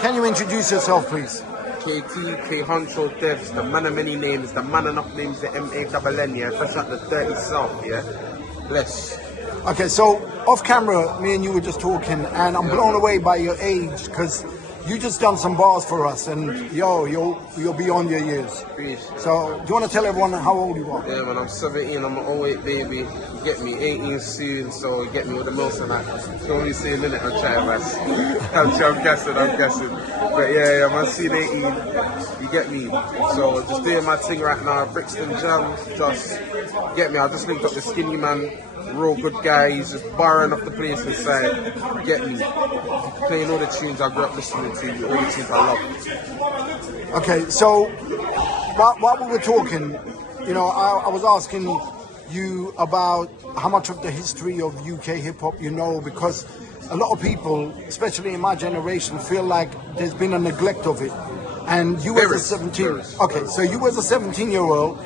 Can you introduce yourself, please? KTorHuncho Devs, the man of many names, the man enough names, the MANN, yeah, fresh out the dirty south, yeah. Bless. Okay, so off camera, me and you were just talking, and I'm blown away by your age, because you just done some bars for us, and you're beyond your years. Peace. So, do you want to tell everyone how old you are? Yeah, man, I'm 17, I'm an 08 baby. You get me, 18 soon, so you get me with the most of that. So only say a minute, I'm trying, man. I'm guessing. But yeah, man, soon 18, you get me. So just doing my thing right now, Brixton Jam, just get me. I just linked up the Skinny Man, real good guy, he's just barring off the place inside, get me. Playing all the tunes I grew up listening to, all the tunes I love. Okay, so while we were talking, you know, I was asking you about how much of the history of UK hip-hop you know, because a lot of people, especially in my generation, feel like there's been a neglect of it. And you as a 17, okay, so you as a 17-year-old,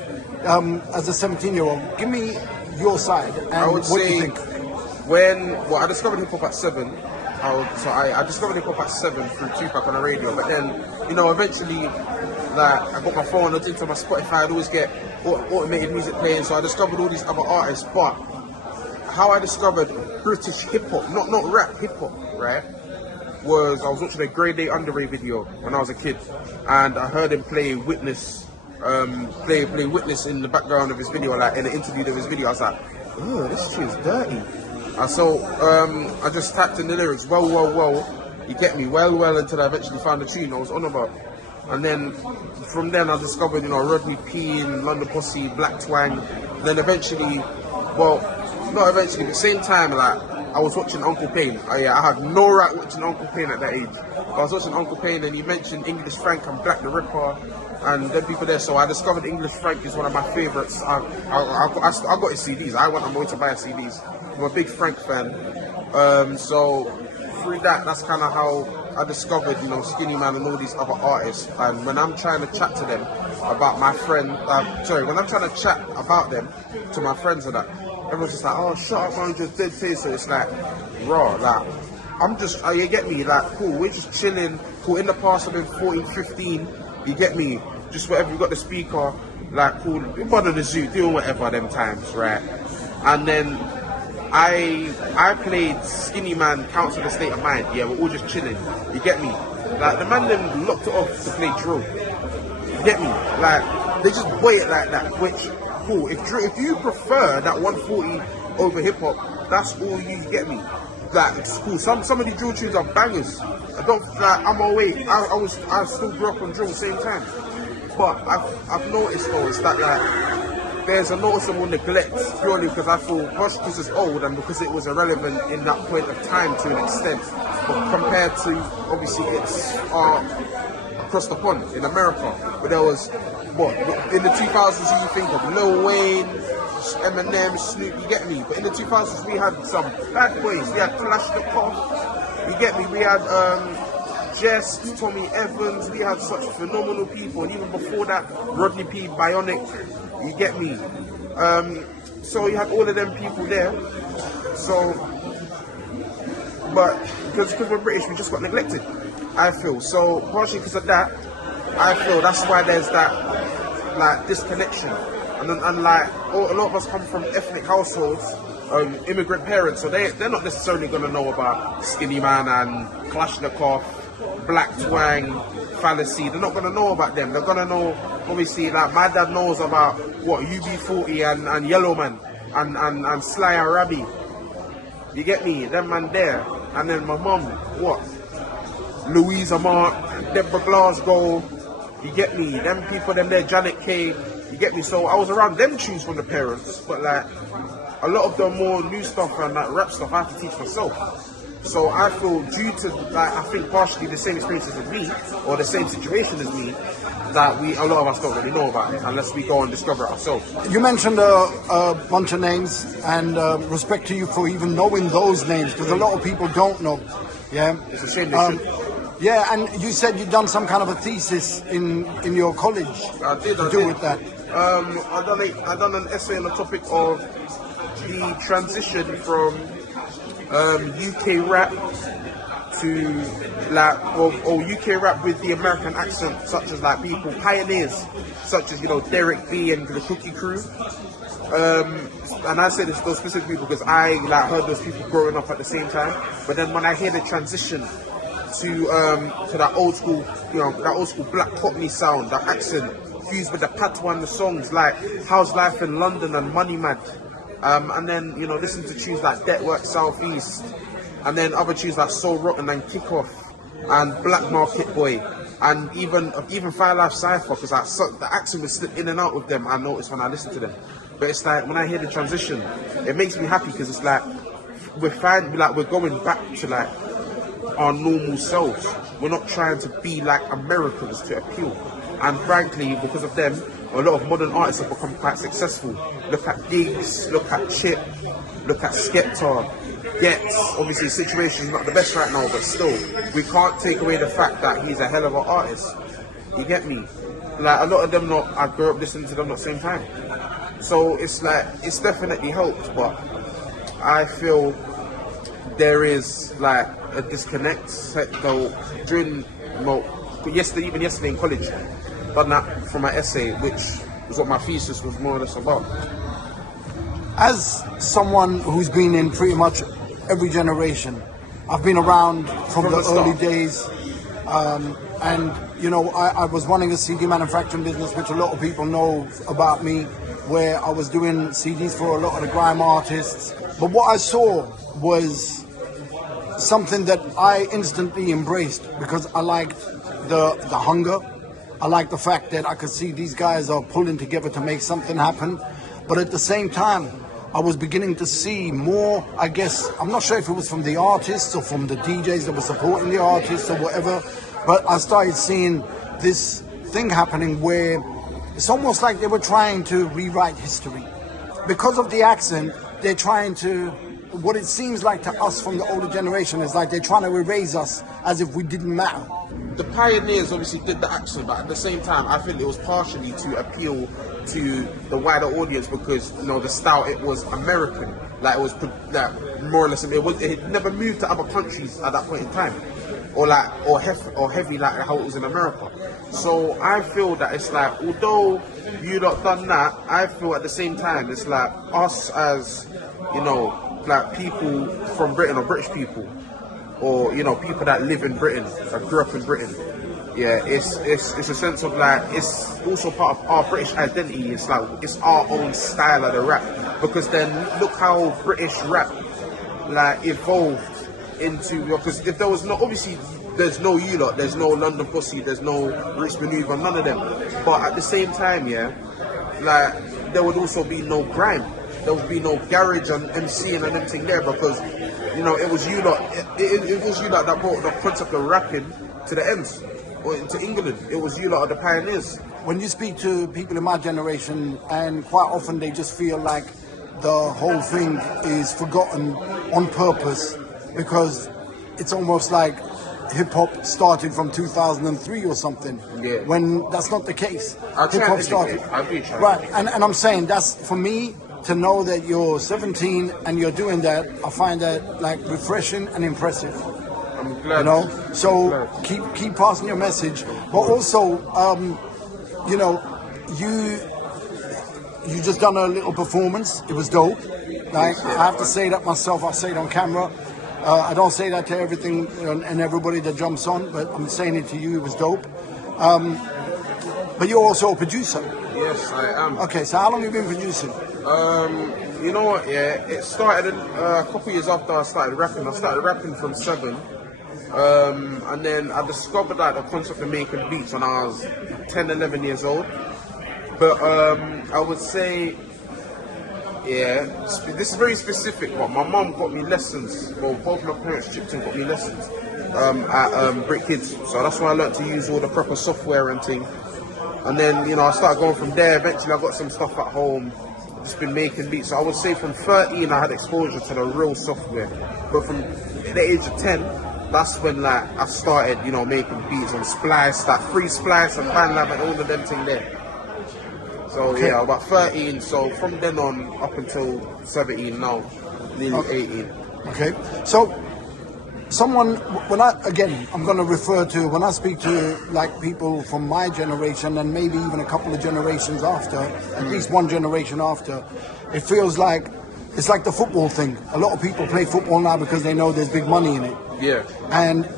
give me your side and I would what say you think. I discovered hip-hop at 7. I discovered hip-hop at 7 through Tupac on the radio, but then, you know, eventually, like, I got my phone, looked into my Spotify, I'd always get automated music playing, so I discovered all these other artists. But how I discovered British hip-hop, not rap, hip-hop, right, was I was watching a Grade 8 Underway video when I was a kid, and I heard him play Witness, play Witness in the background of his video, like in the interview of his video. I was like, oh, this tune's dirty. And so I just tapped in the lyrics, well, you get me, well, until I eventually found the tune I was on about. And then from then I discovered, you know, Rodney P and London Posse, Black Twang. Then eventually, well, not eventually, but same time, like, I was watching Uncle Payne. I had no right watching Uncle Payne at that age. I was watching Uncle Payne, and he mentioned English Frank and Black the Ripper, and then people there. So I discovered English Frank is one of my favourites. I got his CDs. I'm going to buy his CDs. I'm a big Frank fan. So through that's kind of how I discovered, you know, Skinny Man and all these other artists. And when I'm trying to chat to them about my friend, when I'm trying to chat about them to my friends and that, everyone's just like, oh, shut up, man, just dead face. So it's like, raw, like, I'm just, you get me, like, cool, we're just chilling, cool, in the past I've been 14, 15, you get me, just whatever, we got the speaker, like, cool, we're part of the zoo, doing whatever them times, right? And then I played Skinny Man, Council of the State of Mind, yeah, we're all just chilling, you get me? Like, the man them locked it off to play drill, you get me? Like, they just weigh it like that, which, cool, if you prefer that 140 over hip-hop, that's all you get me. Like, it's cool. Some of the drill tunes are bangers. I don't, like, I'm away. I still grew up on drill at the same time. But I've noticed though, it's that, like, there's a noticeable neglect purely because I feel partially because it's old and because it was irrelevant in that point of time to an extent. But compared to, obviously, it's across the pond in America, where there was, what, in the 2000s you think of Lil Wayne, Eminem, Snoop, you get me? But in the 2000s we had some bad boys, we had Clash the Cough, you get me? We had Jess, Tommy Evans, we had such phenomenal people, and even before that, Rodney P, Bionic, you get me? So you had all of them people there, so, but because we're British, we just got neglected, I feel. So partially because of that, I feel that's why there's that, like, disconnection. And like, a lot of us come from ethnic households, immigrant parents, so they're not necessarily going to know about Skinny Man and Kalashnikov, Black Twang, Fallacy. They're not going to know about them. They're going to know, obviously, like, my dad knows about, what, UB40 and Yellow Man and Sly and Rabbi. You get me? Them man there. And then my mum, what? Louisa Mark, Deborah Glasgow. You get me? Them people, them there, Janet Kay. You get me? So I was around them tunes from the parents, but like a lot of the more new stuff and like rap stuff I have to teach myself. So I feel due to, like, I think partially the same experiences as me or the same situation as me, that a lot of us don't really know about it unless we go and discover it ourselves. You mentioned a bunch of names, and respect to you for even knowing those names, because a lot of people don't know. Yeah, it's a shame they should. Yeah, and you said you'd done some kind of a thesis in your college. I did. With that. I done an essay on the topic of the transition from UK rap to like or UK rap with the American accent, such as like people pioneers, such as Derek B and the Cookie Crew. And I say this those specific people because I like heard those people growing up at the same time. But then when I hear the transition to that old school, that old school black cockney sound, that accent fused with the patois and the songs like How's Life in London and Money Mad, and then listen to tunes like Network Southeast, and then other tunes like Soul Rotten and Kick Off and Black Market Boy, and even Fire Life Cypher, because the accent was slip in and out with them. I noticed when I listen to them. But it's like when I hear the transition, it makes me happy because it's like we're going back to like our normal selves. We're not trying to be like Americans to appeal. And frankly, because of them, a lot of modern artists have become quite successful. Look at Diggs, look at Chip, look at Skepta, Gets. Obviously, situation's not the best right now, but still, we can't take away the fact that he's a hell of an artist. You get me? Like a lot of them, I grew up listening to them at the same time. So it's like it's definitely helped, but I feel there is like a disconnect. Though during even yesterday in college, done that for my essay, which was what my thesis was more or less about. As someone who's been in pretty much every generation, I've been around from the early days, and I was running a CD manufacturing business, which a lot of people know about me, where I was doing CDs for a lot of the grime artists. But what I saw was something that I instantly embraced because I liked the hunger. I liked the fact that I could see these guys are pulling together to make something happen. But at the same time, I was beginning to see more, I guess, I'm not sure if it was from the artists or from the DJs that were supporting the artists or whatever, but I started seeing this thing happening where it's almost like they were trying to rewrite history. Because of the accent, they're trying to, what it seems like to us from the older generation is like they're trying to erase us as if we didn't matter. The pioneers obviously did the accent, but at the same time, I think it was partially to appeal to the wider audience because the style, it was American, like it was like more or less. It had never moved to other countries at that point in time, or heavy like how it was in America. So I feel that it's like, although you not done that, I feel at the same time it's like us as like people from Britain or British people, or people that live in Britain, that grew up in Britain. Yeah, it's a sense of like it's also part of our British identity. It's like it's our own style of the rap, because then look how British rap like evolved into, because if there was no, obviously there's no you lot, there's no London Pussy, there's no Rich Maneuver, none of them. But at the same time, yeah, like there would also be no grime. There would be no garage and MCing and everything there, because it was you lot. It was you lot that brought the concept of rapping to the ends, or into England. It was you lot of the pioneers. When you speak to people in my generation, and quite often they just feel like the whole thing is forgotten on purpose, because it's almost like hip-hop started from 2003 or something, when that's not the case. Hip-hop started. Right, and I'm saying that's, for me, to know that you're 17 and you're doing that, I find that like refreshing and impressive. I'm glad. So keep passing your message, but also, you just done a little performance. It was dope. Like I have to say that myself. I say it on camera. I don't say that to everything and everybody that jumps on, but I'm saying it to you. It was dope. But you're also a producer. Yes, I am. Okay, so how long have you been producing? You know what, yeah, it started a couple years after I started rapping. I started rapping from 7. And then I discovered the concept of making beats when I was 10, 11 years old. But I would say, yeah, this is very specific, but my mum got me lessons. Well, both my parents chipped in, got me lessons at Brick Kids. So that's why I learned to use all the proper software and things. And then, I started going from there. Eventually, I got some stuff at home. Just been making beats. So I would say from 13, I had exposure to the real software. But from the age of 10, that's when like I started, making beats on Splice, that free Splice and BandLab and all of them thing there. So okay. Yeah, about 13. So from then on up until 17 now, nearly 18. Okay. So someone, I'm going to refer to, when I speak to like people from my generation and maybe even a couple of generations after, at least one generation after, it feels like it's like the football thing. A lot of people play football now because they know there's big money in it. Yeah. And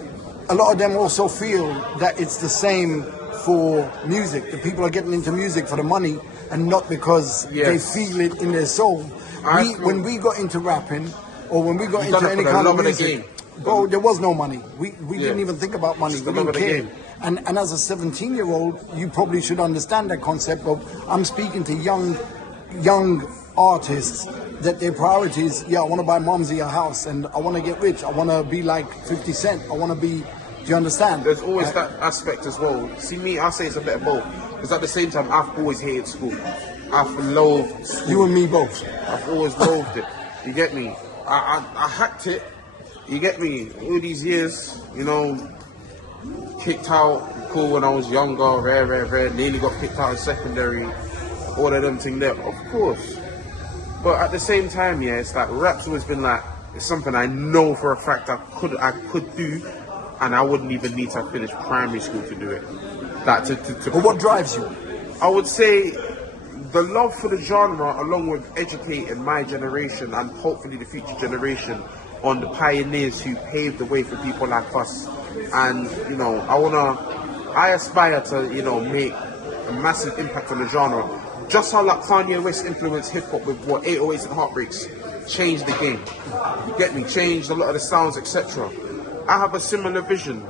a lot of them also feel that it's the same for music. The people are getting into music for the money and not because they feel it in their soul. When we got into rapping or when we got into any kind of music, bro, there was no money. We didn't even think about money. We didn't care. And as a 17-year-old, you probably should understand that concept. But I'm speaking to young artists that their priorities, I want to buy Mumsy a house and I want to get rich. I want to be like 50 Cent. I want to be, do you understand? There's always that aspect as well. See me, I say it's a bit of both. Because at the same time, I've always hated school. I've loathed school. You and me both. I've always loathed it. You get me? I hacked it. You get me? All these years, you know, kicked out cool when I was younger, rare. Nearly got kicked out in secondary. All of them things there, of course. But at the same time, it's like rap's always been like, it's something I know for a fact I could do, and I wouldn't even need to finish primary school to do it. But what drives you? I would say the love for the genre, along with educating my generation and hopefully the future generation on the pioneers who paved the way for people like us. And you know, I aspire to, you know, make a massive impact on the genre. Just how like Kanye West influenced hip hop with what 808s and Heartbreaks changed the game. You get me? Changed a lot of the sounds, etc. I have a similar vision,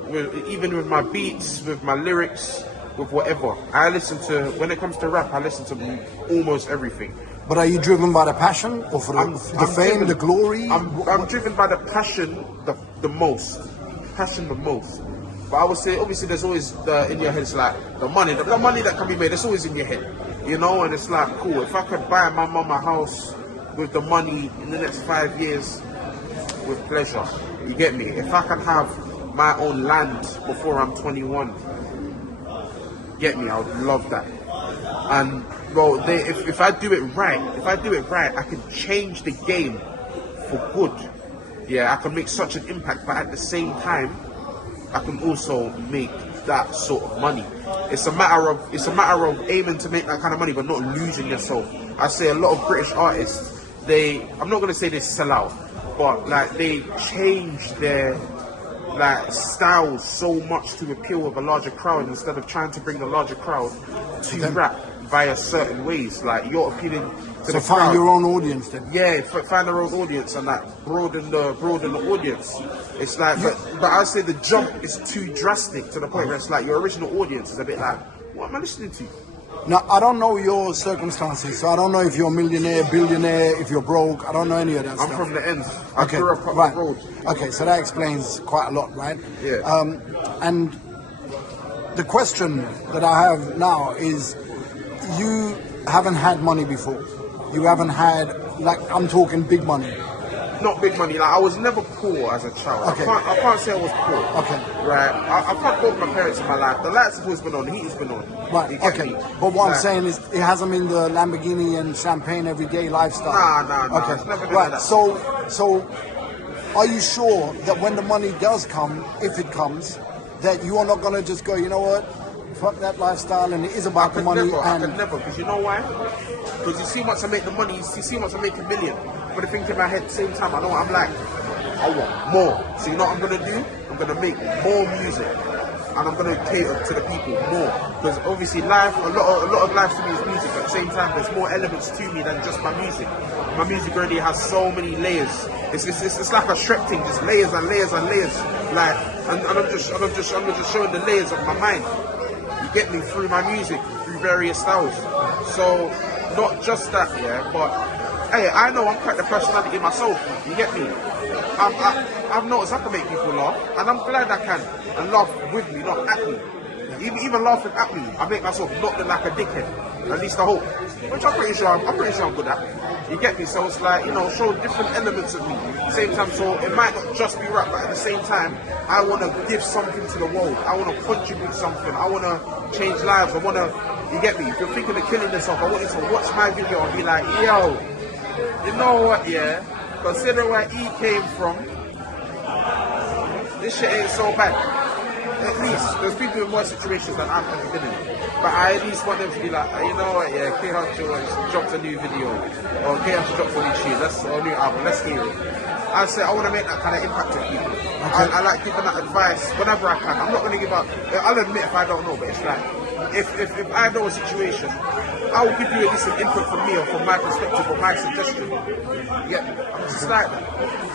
even with my beats, with my lyrics, with whatever. I listen to, when it comes to rap, I listen to almost everything. But are you driven by the passion or for the fame, driven, the glory? I'm driven by the passion the most. Passion the most. But I would say, obviously, there's always in your head, it's like the money that can be made, it's always in your head. You know, and it's like, cool, if I could buy my mum a house with the money in the next 5 years, with pleasure. You get me? If I could have my own land before I'm 21, get me? I would love that. And bro, if I do it right, I can change the game for good. Yeah, I can make such an impact, but at the same time, I can also make that sort of money. It's a matter of aiming to make that kind of money, but not losing yourself. I say a lot of British artists, I'm not gonna say they sell out, but like they change their like styles so much to appeal with a larger crowd instead of trying to bring the larger crowd to rap via certain ways. Like you're appealing to the crowd. Find your own audience then. Yeah, find their own audience and like broaden the audience. It's like, but I say the jump is too drastic to the point where it's like your original audience is a bit like, what am I listening to? Now, I don't know your circumstances, so I don't know if you're a millionaire, billionaire, if you're broke. I don't know any of that stuff. I'm from the end. I grew up on the road. Okay, so that explains quite a lot, right? Yeah. And the question that I have now is, you haven't had money before. You haven't had, like, I'm talking big money. Not big money. Like I was never poor as a child. Okay. I can't say I was poor. Okay. Right. I can't talk my parents in my life. The lights have always been on. The heat has been on. Right. Okay. But what I'm saying is, it hasn't been the Lamborghini and champagne everyday lifestyle. Nah. Okay. It's never been right. Like that. So, are you sure that when the money does come, if it comes, that you are not going to just go, you know what? Fuck that lifestyle, and it is about the money. I could never, because you know why? Because you see much I make the money, you see much I make a million. But the thing in my head at the same time, I know what I'm like. I want more. So you know what I'm gonna do? I'm gonna make more music, and I'm gonna cater to the people more. Because obviously, life, a lot of life to me is music. But at the same time, there's more elements to me than just my music. My music already has so many layers. It's like a Shrek thing, just layers and layers and layers. Like, and I'm just showing the layers of my mind. You get me, through my music, through various styles. So not just that, but hey, I know I'm quite the personality myself. You get me? I've noticed I can make people laugh, and I'm glad I can, and laugh with me, not at me. Even laughing at me, I make myself not look like a dickhead. At least I hope. Which I'm pretty sure I'm good at. You get me? So it's like, you know, show different elements of me. At the same time, so it might not just be rap, but at the same time, I want to give something to the world. I want to contribute something. I want to change lives. I want to, you get me? If you're thinking of killing yourself, I want you to watch my video and be like, yo, you know what, consider where he came from. this shit ain't so bad. At least there's people in worse situations than I've ever been in. But I at least want them to be like, you know what, yeah, KTorHuncho has dropped a new video, or KTorHuncho dropped a new tune, or a new album, let's hear it. I say I want to make that kind of impact on people. Okay. I like giving that advice whenever I can. I'm not going to give up. I'll admit if I don't know, but it's like if I know a situation, I will give you at least an input from me or from my perspective or my suggestion. Yeah, I'm just like that.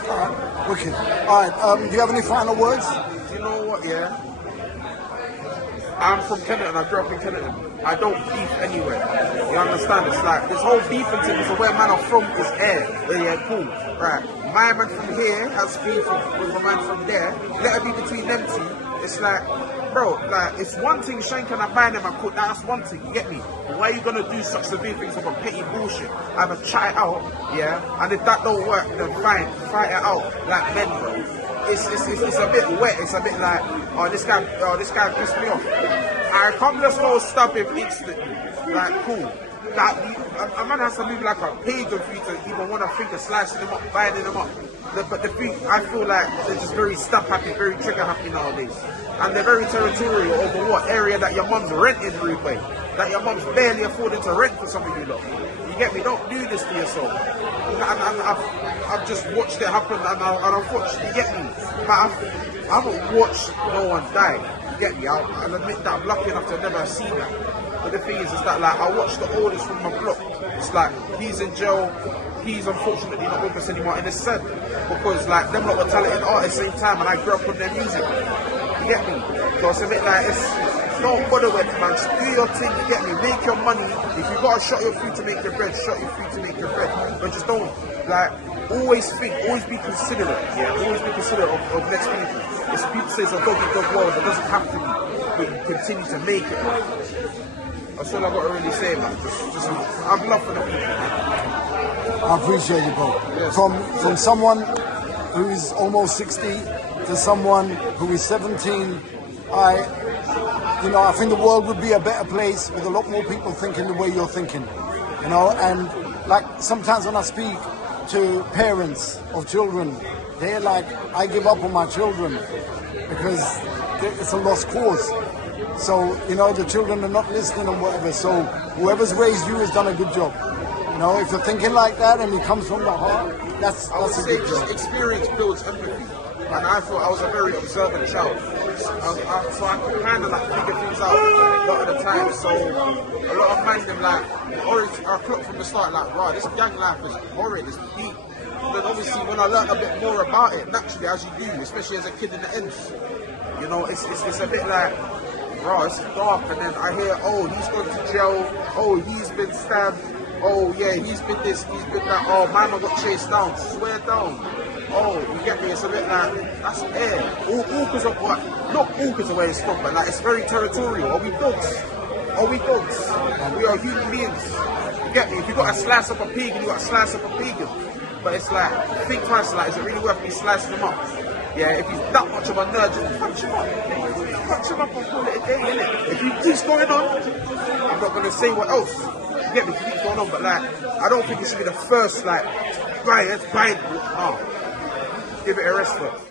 Alright, wicked. Alright, do you have any final words? You know what? Yeah. I'm from Kennington, I grew up in Kennington. I don't beef anywhere. You understand? It's like this whole beefing thing is where man are from is air. Yeah, cool. Right. My man from here has beef with a man from there. Let it be between them two. It's like, bro, like it's one thing shanking and buying them and cook, that's one thing, you get me? But why are you gonna do such severe things over petty bullshit? Either chat it out, yeah, and if that don't work, then fine, fight it out like men, bro. It's a bit wet. It's a bit like, oh this guy pissed me off. I can't just go stab him instantly. Like cool. That a man has to move like a pagan for you to even want to think of slicing him up, binding him up. But the thing, I feel like they're just very stab happy, very trigger happy nowadays, and they're very territorial over what area that your mum's renting, Ruby. That your mum's barely affording to rent for something you love. You get me? Don't do this to yourself. And I've just watched it happen, and I've watched. You get me? But I haven't watched no one die. You get me? I'll admit that I'm lucky enough to never have seen that. But the thing is that like I watched the oldest from my block. It's like he's in jail. He's unfortunately not with us anymore, and it's sad because like them lot were talented artists at the same time, and I grew up on their music. You get me? So it's a bit like don't bother with it, man. Just do your thing, you get me? Make your money. If you gotta shot your food to make your bread, shot your food to make your bread. But just don't like always be considerate. Yeah, always be considerate of next people. If people say it's a dog eat dog world, it doesn't have to be. But you continue to make it. That's all I gotta really say, man. Just I've love for the people. I appreciate you, bro. Yes. From someone who is almost 60 to someone who is 17, I think the world would be a better place with a lot more people thinking the way you're thinking, and like sometimes when I speak to parents of children, they're like, I give up on my children because it's a lost cause. So, the children are not listening and whatever. So whoever's raised you has done a good job. If you're thinking like that and it comes from the heart, that's I would a say good just job. experience builds empathy. And I thought I was a very observant child. So I could kind of like figure things out a lot of the time. So a lot of man them like, I clocked from the start like, wow, this gang life is boring, it's deep. Then obviously when I learned a bit more about it, naturally as you do, especially as a kid in the ends, it's a bit like, bro, it's dark. And then I hear, oh, he's gone to jail, oh, he's been stabbed, oh yeah, he's been this, he's been that, oh, man, I got chased down, swear down. Oh, you get me? It's a bit like, that's air. All because of what? Not all because of where it's from, but like, it's very territorial. Are we dogs? Are we dogs? We are human beings. You get me? If you got to slice up a pig, you got to slice up a pig. But it's like, think twice, like, is it really worth me slicing him up? Yeah, if he's that much of a nerd, just punch him up. Punch him up and call it a day, innit? If he keeps going on, I'm not going to say what else. You get me? If he keeps going on, but like, I don't think it should be the first, like, right, let's buy it. Oh. Give it a rest first.